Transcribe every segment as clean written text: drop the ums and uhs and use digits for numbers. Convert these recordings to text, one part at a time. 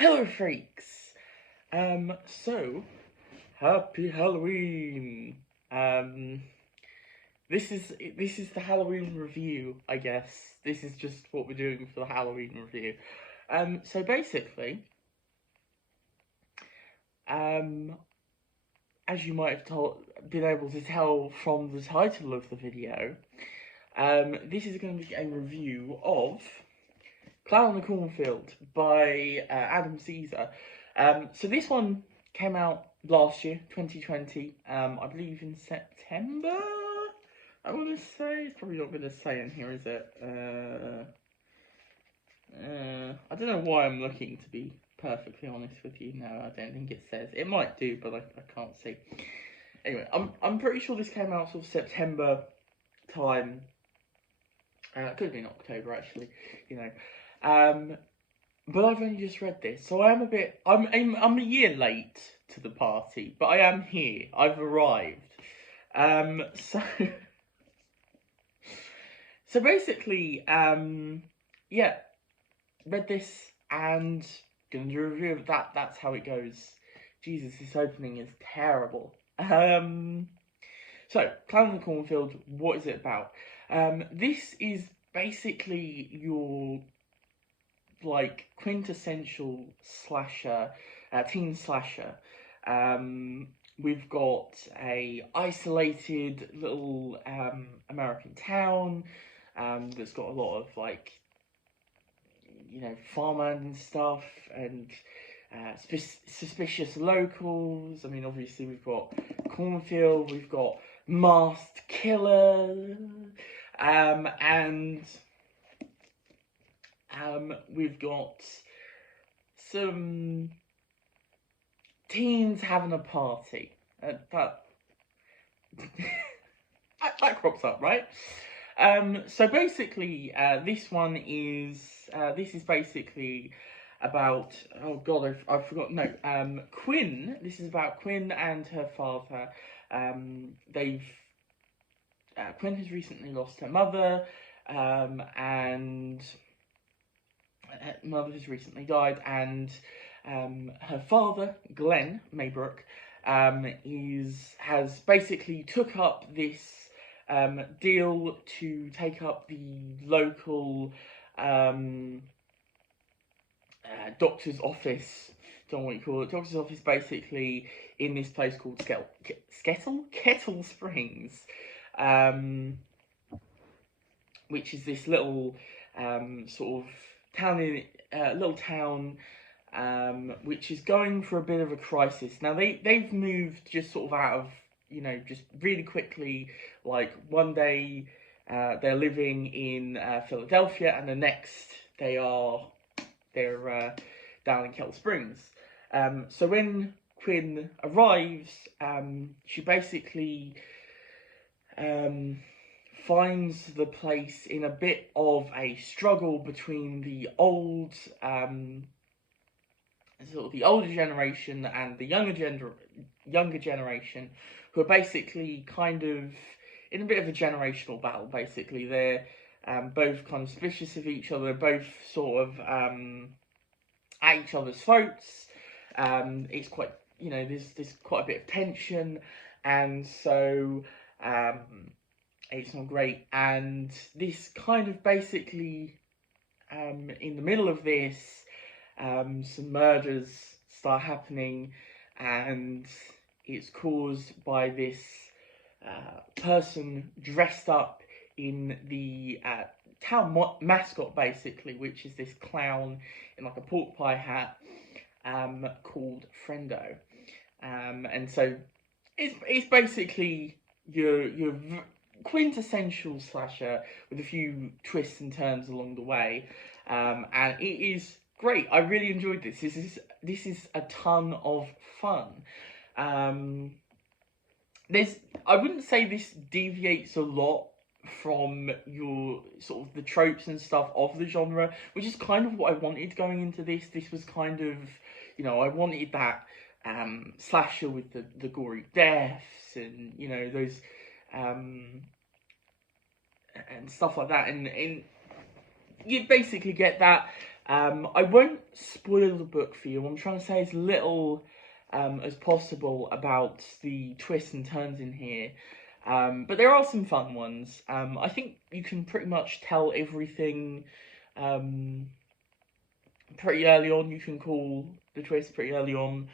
Hello, freaks. So happy Halloween. This is the Halloween review, I guess. This is just what we're doing for the Halloween review. So basically, as you might have been able to tell from the title of the video, this is going to be a review of Clown in the Cornfield by Adam Caesar. So this one came out last year, 2020, I believe in September, I want to say. It's probably not going to say in here, is it? I don't know why I'm looking, to be perfectly honest with you. No, I don't think it says. It might do, but I can't see. Anyway, I'm pretty sure this came out sort of September time. It could have been October, actually, you know. But I've only just read this, so I am I'm a year late to the party, but I am here. I've arrived. So so basically, yeah, read this and gonna do a review of that. That's how it goes. Jesus, this opening is terrible. So Clown in the Cornfield, what is it about? This is basically your quintessential slasher, teen slasher. We've got a isolated little American town that's got a lot of farmland and stuff, and suspicious locals. I mean, obviously we've got cornfield, we've got masked killer, and we've got some teens having a party. That crops up, right? So basically, this is basically about, oh god, I forgot, no, Quinn. This is about Quinn and her father. Quinn has recently lost her mother, and her mother has recently died, and her father, Glenn Maybrook, has basically took up this deal to take up the local doctor's office. Don't know what you call it. Doctor's office, basically, in this place called Kettle Springs, which is this little sort of little town, which is going for a bit of a crisis. Now they've moved just sort of out of, just really quickly. Like one day they're living in Philadelphia, and the next they're down in Kettle Springs. So when Quinn arrives, she basically finds the place in a bit of a struggle between the older generation and the younger generation, who are basically kind of in a bit of a generational battle. Basically, they're both kind of suspicious of each other, both sort of at each other's throats. It's quite, there's quite a bit of tension, and so it's not great. And this kind of basically, in the middle of this, some murders start happening, and it's caused by this person dressed up in the town mascot, basically, which is this clown in like a pork pie hat, called Friendo. And so it's basically your quintessential slasher with a few twists and turns along the way, and it is great. I really enjoyed this. This is a ton of fun. I wouldn't say this deviates a lot from your sort of the tropes and stuff of the genre, which is kind of what I wanted going into this. This was kind of, I wanted that slasher with the gory deaths and those and stuff like that, and you basically get that. I won't spoil the book for you. I'm trying to say as little as possible about the twists and turns in here. But there are some fun ones. I think you can pretty much tell everything pretty early on. You can call the twist pretty early on.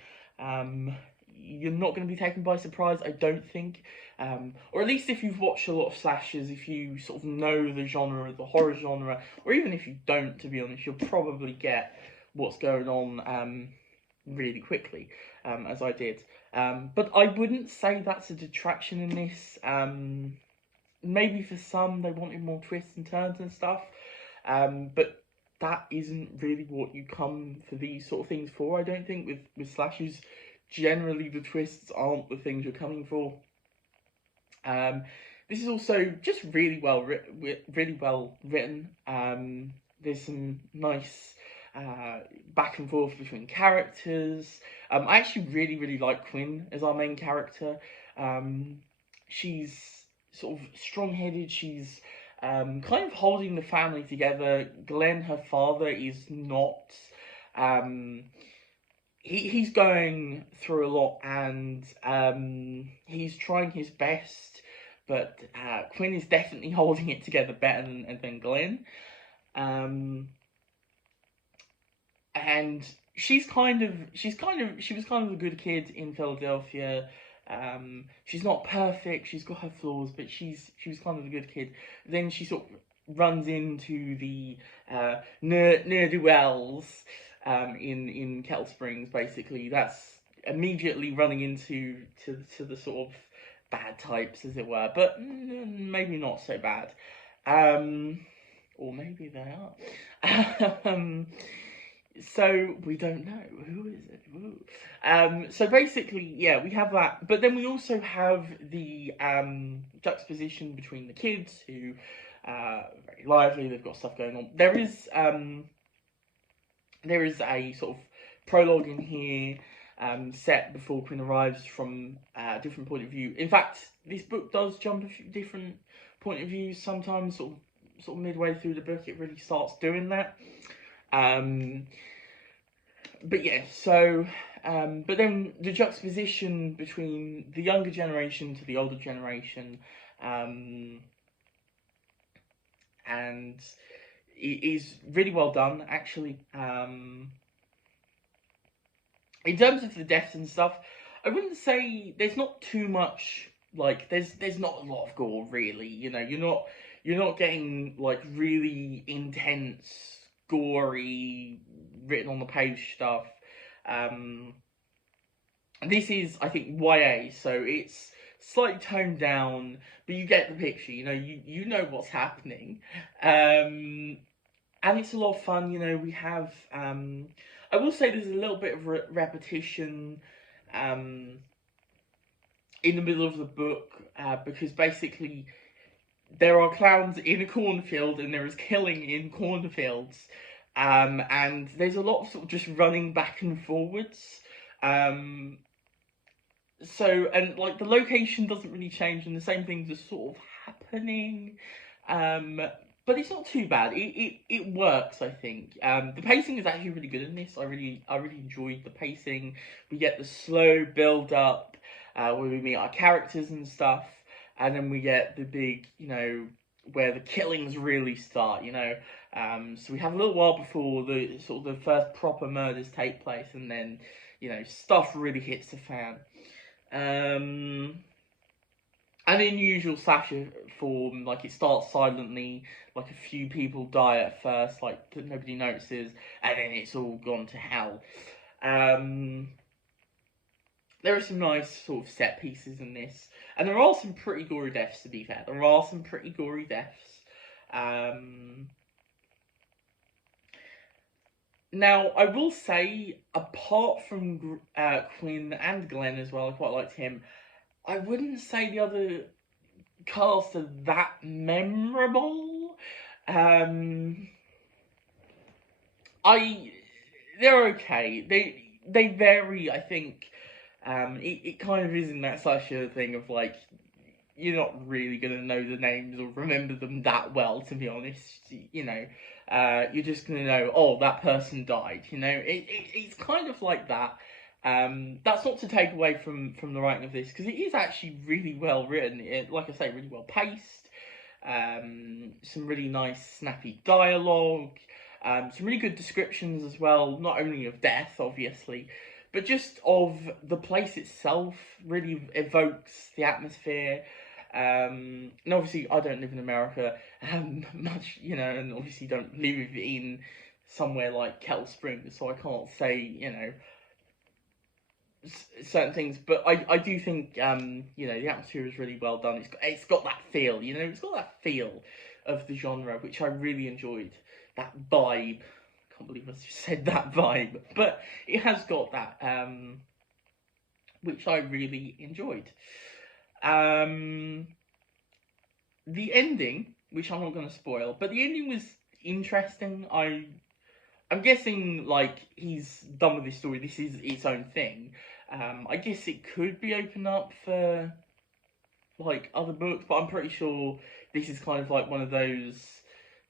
You're not going to be taken by surprise, I don't think. Or at least if you've watched a lot of slashers, if you sort of know the genre, the horror genre, or even if you don't, to be honest, you'll probably get what's going on really quickly, as I did. But I wouldn't say that's a detraction in this. Maybe for some, they wanted more twists and turns and stuff. But that isn't really what you come for these sort of things for. I don't think with slashers, generally the twists aren't the things you're coming for. This is also just really well written. There's some nice back and forth between characters. I actually really like Quinn as our main character. She's sort of strong-headed. She's kind of holding the family together. Glenn, her father, is not. He's going through a lot, and he's trying his best, but Quinn is definitely holding it together better than Glenn. And she was kind of a good kid in Philadelphia. She's not perfect. She's got her flaws, but she was kind of a good kid. Then she sort of runs into the ne'er-do-wells in Kettle Springs. Basically, that's immediately running into the sort of bad types, as it were, but maybe not so bad. Or maybe they are. So we don't know. Who is it? Ooh. So basically, yeah, we have that. But then we also have the juxtaposition between the kids who are very lively. They've got stuff going on. There is a sort of prologue in here set before Quinn arrives from a different point of view. In fact, this book does jump a few different point of views sometimes. Sort of midway through the book, it really starts doing that. But yeah, so, but then the juxtaposition between the younger generation to the older generation, and it is really well done, actually. In terms of the deaths and stuff, I wouldn't say there's not too much, like, there's not a lot of gore, really, you know, you're not getting, like, really intense, gory, written on the page stuff. This is, I think, YA, so it's slightly toned down, but you get the picture, you know, you know what's happening. And it's a lot of fun, you know, we have, I will say there's a little bit of repetition, in the middle of the book, because basically there are clowns in a cornfield and there is killing in cornfields, and there's a lot of sort of just running back and forwards. So, and like the location doesn't really change and the same things are sort of happening, but it's not too bad. It works, I think. The pacing is actually really good in this. I really enjoyed the pacing. We get the slow build up where we meet our characters and stuff, and then we get the big, you know, where the killings really start, you know. So we have a little while before the sort of the first proper murders take place, and then, you know, stuff really hits the fan. And in usual slasher form, like, it starts silently, like a few people die at first, like nobody notices, and then it's all gone to hell. There are some nice sort of set pieces in this, and there are some pretty gory deaths, to be fair. There are some pretty gory deaths. Now, I will say, apart from Quinn and Glenn as well, I quite liked him, I wouldn't say the other cast are that memorable. They're okay. They vary, I think. It kind of is in that slasher thing of, like, you're not really going to know the names or remember them that well, to be honest. You know, you're just going to know, oh, that person died. You know, it's kind of like that. That's not to take away from the writing of this, because it is actually really well written. Like I say, really well paced. Some really nice, snappy dialogue. Some really good descriptions as well, not only of death, obviously, but just of the place itself. Really evokes the atmosphere. And obviously, I don't live in America much, you know, and obviously don't live in somewhere like Kettle Springs, so I can't say, you know, certain things. But I do think, you know, the atmosphere is really well done. It's got that feel, you know, it's got that feel of the genre, which I really enjoyed. That vibe. I can't believe I just said that vibe, but it has got that, which I really enjoyed. The ending, which I'm not going to spoil, but the ending was interesting. I'm guessing, like, he's done with this story. This is its own thing. I guess it could be opened up for, like, other books, but I'm pretty sure this is kind of like one of those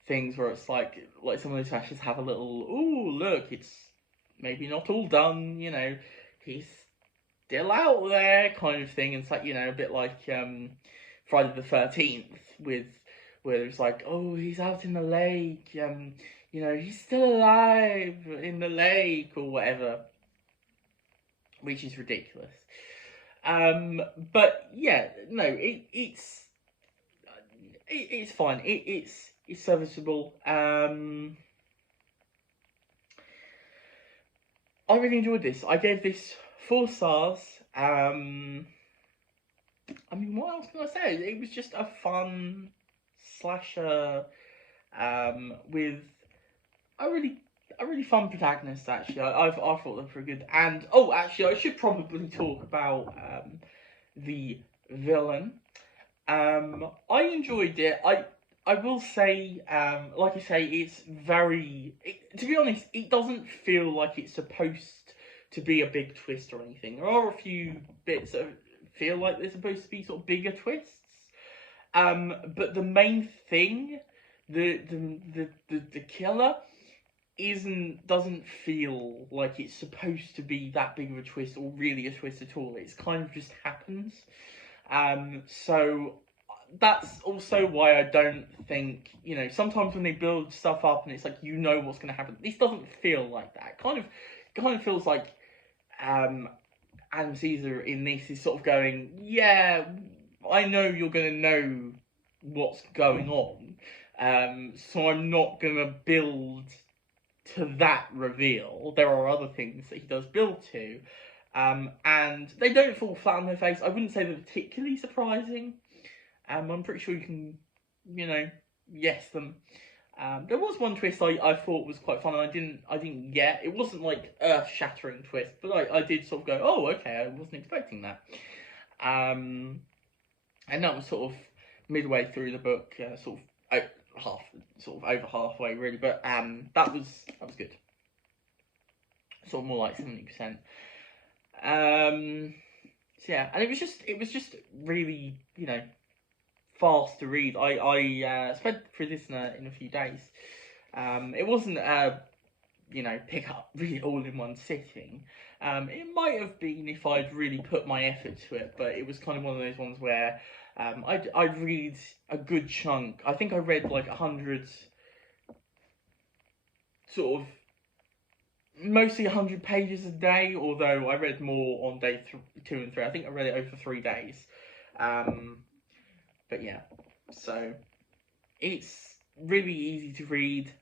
things where it's like some of those slashes have a little, ooh, look, it's maybe not all done, you know, he's still out there kind of thing. And it's like, you know, a bit like Friday the 13th, with where it's like, oh, he's out in the lake, you know, he's still alive in the lake or whatever, which is ridiculous. But yeah, no, it's fine. It's serviceable. I really enjoyed this. I gave this 4 stars. I mean, what else can I say? It was just a fun slasher with a really fun protagonist. Actually, I thought they were pretty good. And oh, actually, I should probably talk about the villain. I enjoyed it. I will say, like I say, it's very. To be honest, it doesn't feel like it's supposed to be a big twist or anything. There are a few bits that feel like they're supposed to be sort of bigger twists. But the main thing, the killer, doesn't feel like it's supposed to be that big of a twist or really a twist at all. It's kind of just happens. So that's also why I don't think, you know, sometimes when they build stuff up and it's like, you know what's going to happen. This doesn't feel like that. Kind of feels like Adam Caesar in this is sort of going, yeah, I know you're going to know what's going on. So I'm not going to build to that reveal. There are other things that he does build to. And they don't fall flat on their face. I wouldn't say they're particularly surprising. I'm pretty sure you can, you know, guess them. There was one twist I thought was quite fun, and I didn't get. It wasn't like earth-shattering twist, but I did sort of go, oh, okay, I wasn't expecting that. And that was sort of midway through the book, sort of over halfway really. But that was good. Sort of more like 70%. So yeah, and it was just really, you know, fast to read. I spent through this in a few days. It wasn't you know, pick up really all in one sitting. It might have been if I'd really put my effort to it, but it was kind of one of those ones where I'd read a good chunk. I think I read like 100, sort of mostly 100 pages a day, although I read more on day 2 and 3. I think I read it over 3 days. But yeah, so it's really easy to read.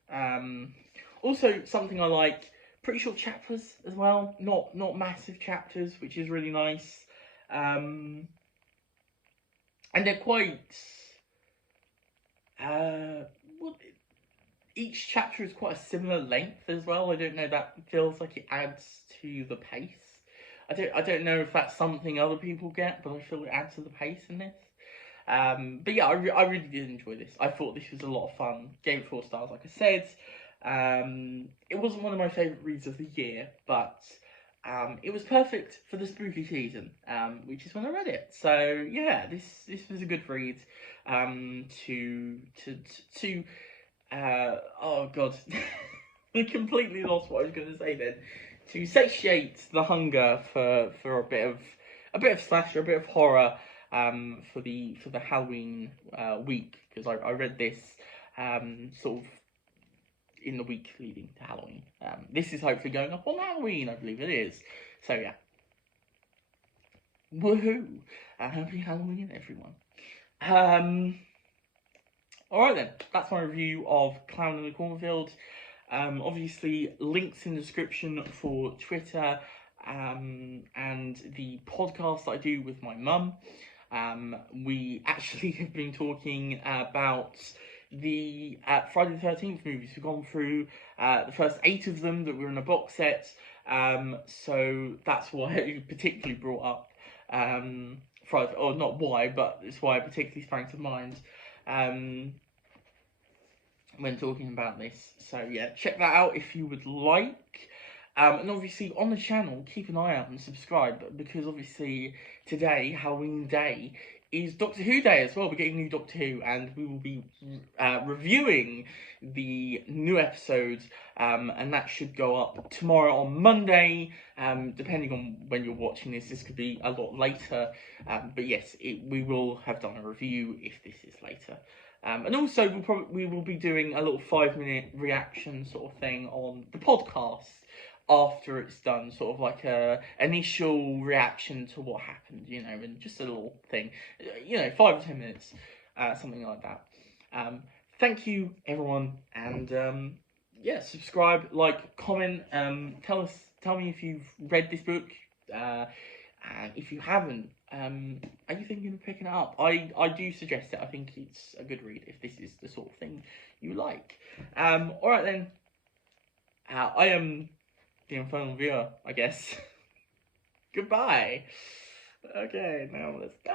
Also, something I like, pretty short chapters as well, not massive chapters, which is really nice. And they're quite each chapter is quite a similar length as well. I don't know, that feels like it adds to the pace. I don't know if that's something other people get, but I feel it adds to the pace in this. But yeah, I really did enjoy this. I thought this was a lot of fun. Gave it 4 stars, like I said. It wasn't one of my favourite reads of the year, but it was perfect for the spooky season, which is when I read it. So yeah, this was a good read. To oh god, I completely lost what I was going to say then. To satiate the hunger for a bit of slasher, a bit of horror, for the Halloween week, because I read this sort of in the week leading to Halloween. This is hopefully going up on Halloween, I believe it is. So yeah, woohoo! Happy Halloween, everyone. Alright then, that's my review of Clown in the Cornfield. Obviously, links in the description for Twitter and the podcast that I do with my mum. We actually have been talking about the Friday the 13th movies. We've gone through the first 8 of them that were in a box set. So that's why I particularly brought up Friday, or not why, but it's why I particularly sprang to mind when talking about this. So yeah, check that out if you would like. And obviously on the channel, keep an eye out and subscribe, because obviously today, Halloween Day, is Doctor Who Day as well. We're getting new Doctor Who, and we will be reviewing the new episode, and that should go up tomorrow on Monday, depending on when you're watching this. This could be a lot later, but yes, we will have done a review if this is later. And also, we will be doing a little 5-minute reaction sort of thing on the podcast after it's done, sort of like a initial reaction to what happened, you know, and just a little thing, you know, 5 or 10 minutes, something like that. Thank you, everyone, and yeah, subscribe, like, comment, tell me if you've read this book, and if you haven't, are you thinking of picking it up? I do suggest it. I think it's a good read if this is the sort of thing you like. Alright then, I am the Infernal Viewer, I guess. Goodbye. Okay, now let's go.